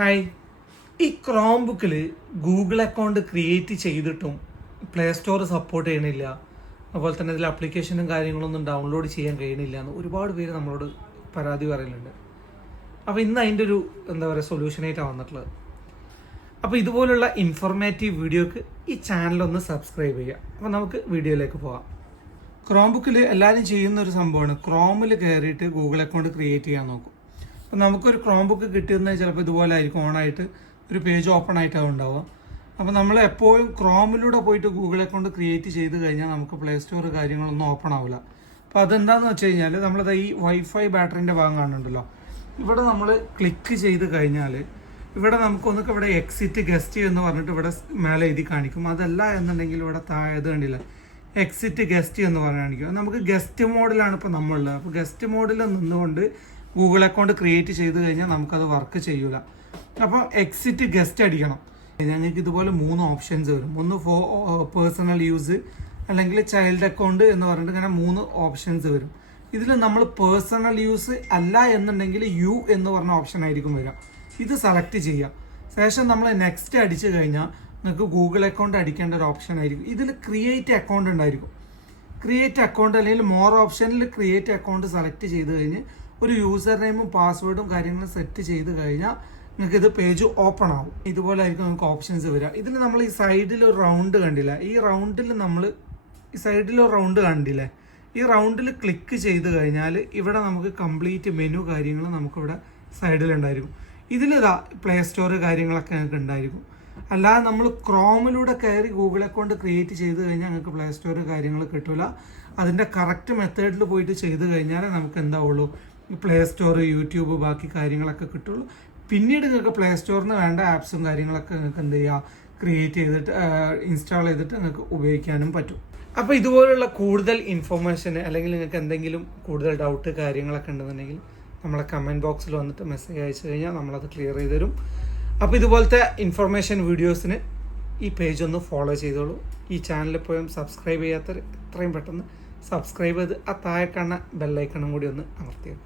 Hi, ഈ Chrome ബുക്കിൽ Google account create ചെയ്തിട്ടും പ്ലേ സ്റ്റോർ സപ്പോർട്ട് ചെയ്യണില്ല, അതുപോലെ തന്നെ ഇതിൽ ആപ്ലിക്കേഷനും കാര്യങ്ങളൊന്നും ഡൗൺലോഡ് ചെയ്യാൻ കഴിയണില്ല എന്ന് ഒരുപാട് പേര് നമ്മളോട് പരാതി പറയുന്നുണ്ട്. അപ്പോൾ ഇന്ന് അതിൻ്റെ ഒരു സൊല്യൂഷനായിട്ടാണ് വന്നിട്ടുള്ളത്. അപ്പോൾ ഇതുപോലുള്ള ഇൻഫോർമേറ്റീവ് വീഡിയോക്ക് ഈ ചാനലൊന്ന് സബ്സ്ക്രൈബ് ചെയ്യുക. അപ്പോൾ നമുക്ക് വീഡിയോയിലേക്ക് പോകാം. ക്രോം ബുക്കിൽ എല്ലാവരും ചെയ്യുന്ന ഒരു സംഭവമാണ്, ക്രോമിൽ കയറിയിട്ട് ഗൂഗിൾ അക്കൗണ്ട് ക്രിയേറ്റ് ചെയ്യാൻ നോക്കും. അപ്പോൾ നമുക്കൊരു ക്രോം ബുക്ക് കിട്ടിയിരുന്നത് ചിലപ്പോൾ ഇതുപോലെ ആയിരിക്കും, ഓണായിട്ട് ഒരു പേജ് ഓപ്പൺ ആയിട്ടാണ് ഉണ്ടാവുക. അപ്പോൾ നമ്മൾ എപ്പോഴും ക്രോമിലൂടെ പോയിട്ട് ഗൂഗിൾ അക്കൗണ്ട് ക്രിയേറ്റ് ചെയ്ത് കഴിഞ്ഞാൽ നമുക്ക് പ്ലേ സ്റ്റോർ കാര്യങ്ങളൊന്നും ഓപ്പൺ ആവില്ല. അപ്പോൾ അതെന്താണെന്ന് വെച്ച് കഴിഞ്ഞാൽ നമ്മളത് ഈ വൈഫൈ ബാറ്ററിൻ്റെ ഭാഗം കാണുന്നുണ്ടല്ലോ, ഇവിടെ നമ്മൾ ക്ലിക്ക് ചെയ്ത് കഴിഞ്ഞാൽ ഇവിടെ നമുക്കൊന്നൊക്കെ ഇവിടെ എക്സിറ്റ് ഗസ്റ്റ് എന്ന് പറഞ്ഞിട്ട് ഇവിടെ മേലെ എഴുതി കാണിക്കും. അതല്ല എന്നുണ്ടെങ്കിൽ ഇവിടെ താഴെ ഇത് കണ്ടില്ല, എക്സിറ്റ് ഗസ്റ്റ് എന്ന് പറഞ്ഞ് കാണിക്കും. നമുക്ക് ഗസ്റ്റ് മോഡിലാണ് ഇപ്പോൾ നമ്മളുള്ളത്. അപ്പോൾ ഗസ്റ്റ് മോഡിൽ നിന്നുകൊണ്ട് ഗൂഗിൾ അക്കൗണ്ട് ക്രിയേറ്റ് ചെയ്ത് കഴിഞ്ഞാൽ നമുക്കത് വർക്ക് ചെയ്യൂല. അപ്പോൾ എക്സിറ്റ് ഗസ്റ്റ് അടിക്കണം. ഞങ്ങൾക്ക് ഇതുപോലെ 3 ഓപ്ഷൻസ് വരും. ഒന്ന് ഫോർ പേഴ്സണൽ യൂസ്, അല്ലെങ്കിൽ ചൈൽഡ് അക്കൗണ്ട് എന്ന് പറഞ്ഞിട്ട് ഇങ്ങനെ 3 ഓപ്ഷൻസ് വരും. ഇതിൽ നമ്മൾ പേഴ്സണൽ യൂസ് അല്ല എന്നുണ്ടെങ്കിൽ യു എന്ന് പറഞ്ഞ ഓപ്ഷൻ ആയിരിക്കും വരിക. ഇത് സെലക്ട് ചെയ്യാം. ശേഷം നമ്മൾ നെക്സ്റ്റ് അടിച്ചു കഴിഞ്ഞാൽ നിങ്ങൾക്ക് ഗൂഗിൾ അക്കൗണ്ട് അടിക്കേണ്ട ഒരു ഓപ്ഷൻ ആയിരിക്കും. ഇതിൽ ക്രിയേറ്റ് അക്കൗണ്ട് ഉണ്ടായിരിക്കും. ക്രിയേറ്റ് അക്കൗണ്ട് അല്ലെങ്കിൽ മോർ ഓപ്ഷനിൽ ക്രിയേറ്റ് അക്കൗണ്ട് സെലക്ട് ചെയ്ത് കഴിഞ്ഞ് ഒരു യൂസർ നെയിമും പാസ്വേഡും കാര്യങ്ങളും സെറ്റ് ചെയ്ത് കഴിഞ്ഞാൽ നിങ്ങൾക്ക് ഇത് പേജ് ഓപ്പൺ ആവും. ഇതുപോലെ ആയിരിക്കും നമുക്ക് ഓപ്ഷൻസ് വരിക. ഇതിൽ നമ്മൾ ഈ സൈഡിൽ ഒരു റൗണ്ട് കണ്ടില്ല, ഈ റൗണ്ടിൽ നമ്മൾ ഈ സൈഡിൽ ഒരു റൗണ്ട് കണ്ടില്ലേ, ഈ റൗണ്ടിൽ ക്ലിക്ക് ചെയ്ത് കഴിഞ്ഞാൽ ഇവിടെ നമുക്ക് കംപ്ലീറ്റ് മെനു കാര്യങ്ങൾ നമുക്കിവിടെ സൈഡിലുണ്ടായിരിക്കും. ഇതിലിതാ പ്ലേ സ്റ്റോർ കാര്യങ്ങളൊക്കെ നിങ്ങൾക്ക് ഉണ്ടായിരിക്കും. അല്ലാതെ നമ്മൾ ക്രോമിലൂടെ കയറി ഗൂഗിൾ അക്കൗണ്ട് ക്രിയേറ്റ് ചെയ്ത് കഴിഞ്ഞാൽ നിങ്ങൾക്ക് പ്ലേ സ്റ്റോർ കാര്യങ്ങൾ കിട്ടില്ല. അതിൻ്റെ കറക്റ്റ് മെത്തേഡിൽ പോയിട്ട് ചെയ്ത് കഴിഞ്ഞാൽ നമുക്ക് എന്താവുള്ളൂ, പ്ലേ സ്റ്റോർ, യൂട്യൂബ്, ബാക്കി കാര്യങ്ങളൊക്കെ കിട്ടുള്ളൂ. പിന്നീട് നിങ്ങൾക്ക് പ്ലേ സ്റ്റോറിന് വേണ്ട ആപ്സും കാര്യങ്ങളൊക്കെ നിങ്ങൾക്ക് എന്ത് ചെയ്യുക, ക്രിയേറ്റ് ചെയ്തിട്ട് ഇൻസ്റ്റാൾ ചെയ്തിട്ട് നിങ്ങൾക്ക് ഉപയോഗിക്കാനും പറ്റും. അപ്പോൾ ഇതുപോലുള്ള കൂടുതൽ ഇൻഫോർമേഷന് അല്ലെങ്കിൽ നിങ്ങൾക്ക് എന്തെങ്കിലും കൂടുതൽ ഡൗട്ട് കാര്യങ്ങളൊക്കെ ഉണ്ടെന്നുണ്ടെങ്കിൽ നമ്മളെ കമൻറ്റ് ബോക്സിൽ വന്നിട്ട് മെസ്സേജ് അയച്ചു കഴിഞ്ഞാൽ നമ്മളത് ക്ലിയർ ചെയ്ത് തരും. അപ്പോൾ ഇതുപോലത്തെ ഇൻഫർമേഷൻ വീഡിയോസിന് ഈ പേജ് ഒന്ന് ഫോളോ ചെയ്തോളൂ. ഈ ചാനൽ എപ്പോഴും സബ്സ്ക്രൈബ് ചെയ്യാത്തവർ എത്രയും പെട്ടെന്ന് സബ്സ്ക്രൈബ് ചെയ്ത് ആ താഴെ കാണുന്ന ബെല്ലൈക്കണും കൂടി ഒന്ന് അമർത്തിയത്.